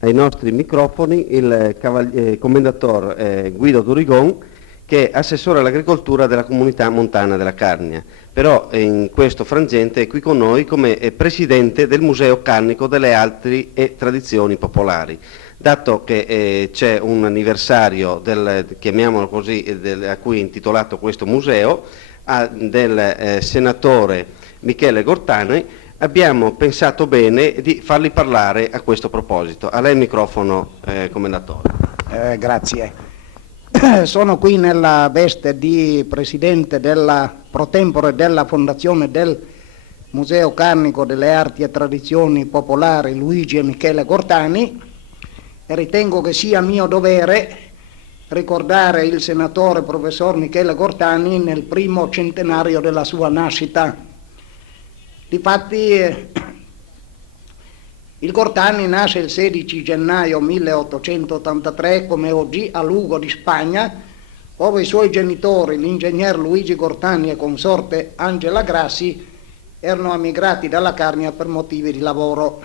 ai nostri microfoni il commendator Guido Durigon, che è assessore all'agricoltura della comunità montana della Carnia, però in questo frangente è qui con noi come presidente del Museo Carnico delle Arti e Tradizioni Popolari. Dato che c'è un anniversario, chiamiamolo così, a cui è intitolato questo museo, del senatore Michele Gortani, abbiamo pensato bene di farli parlare a questo proposito. A lei il microfono, commendatore. Grazie. Sono qui nella veste di presidente pro tempore della fondazione del Museo Carnico delle Arti e Tradizioni Popolari Luigi e Michele Gortani e ritengo che sia mio dovere ricordare il senatore professor Michele Gortani nel primo centenario della sua nascita. Difatti il Gortani nasce il 16 gennaio 1883 come oggi a Lugo di Spagna, dove i suoi genitori, l'ingegner Luigi Gortani e consorte Angela Grassi, erano emigrati dalla Carnia per motivi di lavoro.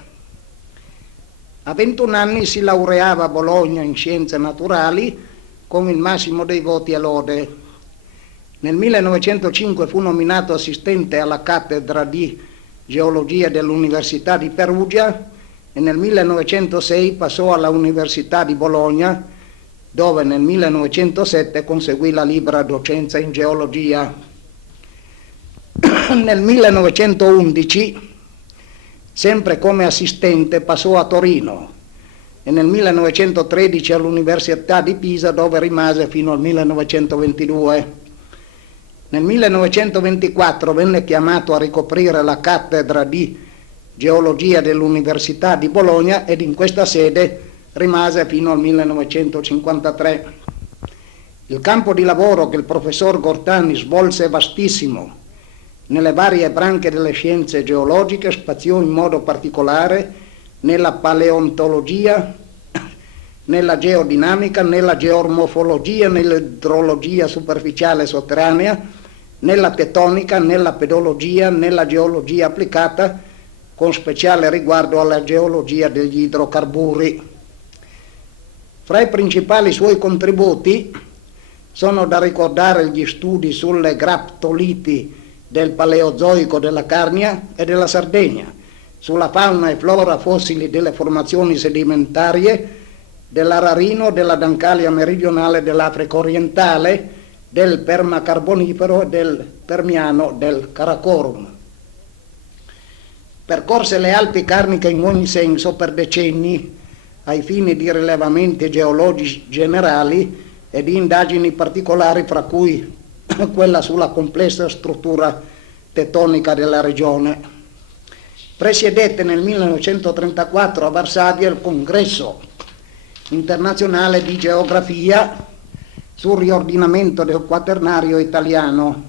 A 21 anni si laureava a Bologna in scienze naturali con il massimo dei voti e lode. Nel 1905 fu nominato assistente alla cattedra di geologia dell'Università di Perugia e nel 1906 passò alla Università di Bologna, dove nel 1907 conseguì la libera docenza in geologia. Nel 1911, sempre come assistente, passò a Torino e nel 1913 all'Università di Pisa, dove rimase fino al 1922. Nel 1924 venne chiamato a ricoprire la cattedra di geologia dell'Università di Bologna ed in questa sede rimase fino al 1953. Il campo di lavoro che il professor Gortani svolse è vastissimo. Nelle varie branche delle scienze geologiche spaziò in modo particolare nella paleontologia, nella geodinamica, nella geomorfologia, nell'idrologia superficiale e sotterranea, nella tettonica, nella pedologia, nella geologia applicata, con speciale riguardo alla geologia degli idrocarburi. Fra i principali suoi contributi sono da ricordare gli studi sulle graptoliti del Paleozoico della Carnia e della Sardegna, sulla fauna e flora fossili delle formazioni sedimentarie dell'Ararino, della Dancalia meridionale dell'Africa orientale, del Permacarbonifero e del Permiano del Karakorum. Percorse le Alpi Carniche in ogni senso per decenni ai fini di rilevamenti geologici generali e di indagini particolari, fra cui quella sulla complessa struttura tettonica della regione. Presiedette nel 1934 a Varsavia il congresso internazionale di geografia sul riordinamento del quaternario italiano.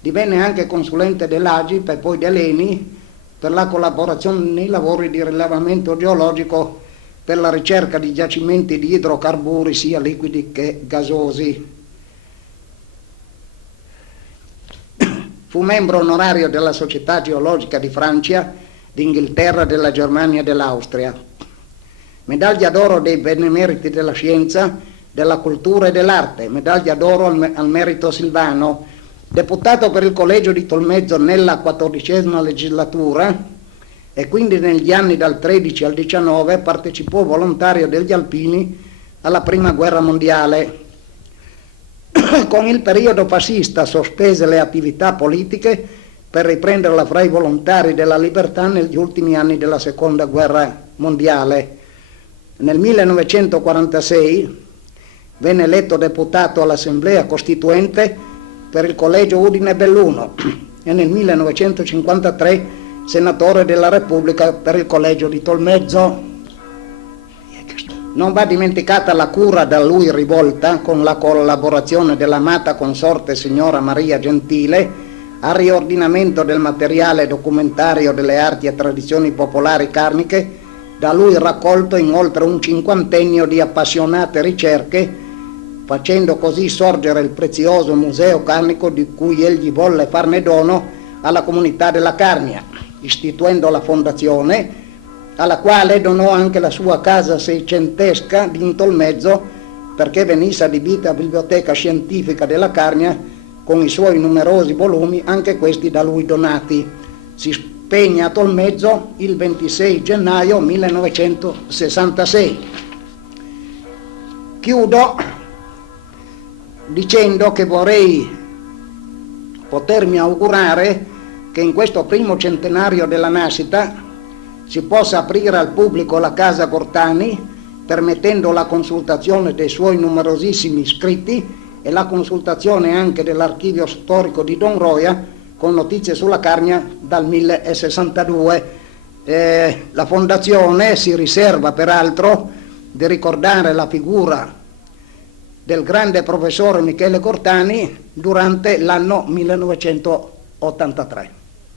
Divenne anche consulente dell'Agip e poi dell'ENI per la collaborazione nei lavori di rilevamento geologico per la ricerca di giacimenti di idrocarburi sia liquidi che gasosi. Fu membro onorario della Società Geologica di Francia, d'Inghilterra, della Germania e dell'Austria. Medaglia d'oro dei benemeriti della scienza, della cultura e dell'arte, medaglia d'oro al merito Silvano, deputato per il collegio di Tolmezzo nella XIV legislatura e quindi negli anni dal 13 al 19 partecipò volontario degli Alpini alla Prima Guerra Mondiale. Con il periodo fascista sospese le attività politiche per riprenderla fra i volontari della libertà negli ultimi anni della Seconda Guerra Mondiale. Nel 1946 venne eletto deputato all'Assemblea Costituente per il collegio Udine-Belluno e nel 1953 senatore della Repubblica per il collegio di Tolmezzo. Non va dimenticata la cura da lui rivolta, con la collaborazione dell'amata consorte signora Maria Gentile, al riordinamento del materiale documentario delle arti e tradizioni popolari carniche, da lui raccolto in oltre un cinquantennio di appassionate ricerche, facendo così sorgere il prezioso museo carnico di cui egli volle farne dono alla comunità della Carnia, istituendo la fondazione alla quale donò anche la sua casa seicentesca di Intolmezzo, perché venisse adibita a biblioteca scientifica della Carnia con i suoi numerosi volumi, anche questi da lui donati. Si spegne a Tolmezzo il 26 gennaio 1966. Chiudo dicendo che vorrei potermi augurare che in questo primo centenario della nascita si possa aprire al pubblico la Casa Cortani, permettendo la consultazione dei suoi numerosissimi scritti e la consultazione anche dell'archivio storico di Don Roia con notizie sulla Carnia dal 1062. La Fondazione si riserva peraltro di ricordare la figura del grande professore Michele Cortani durante l'anno 1983.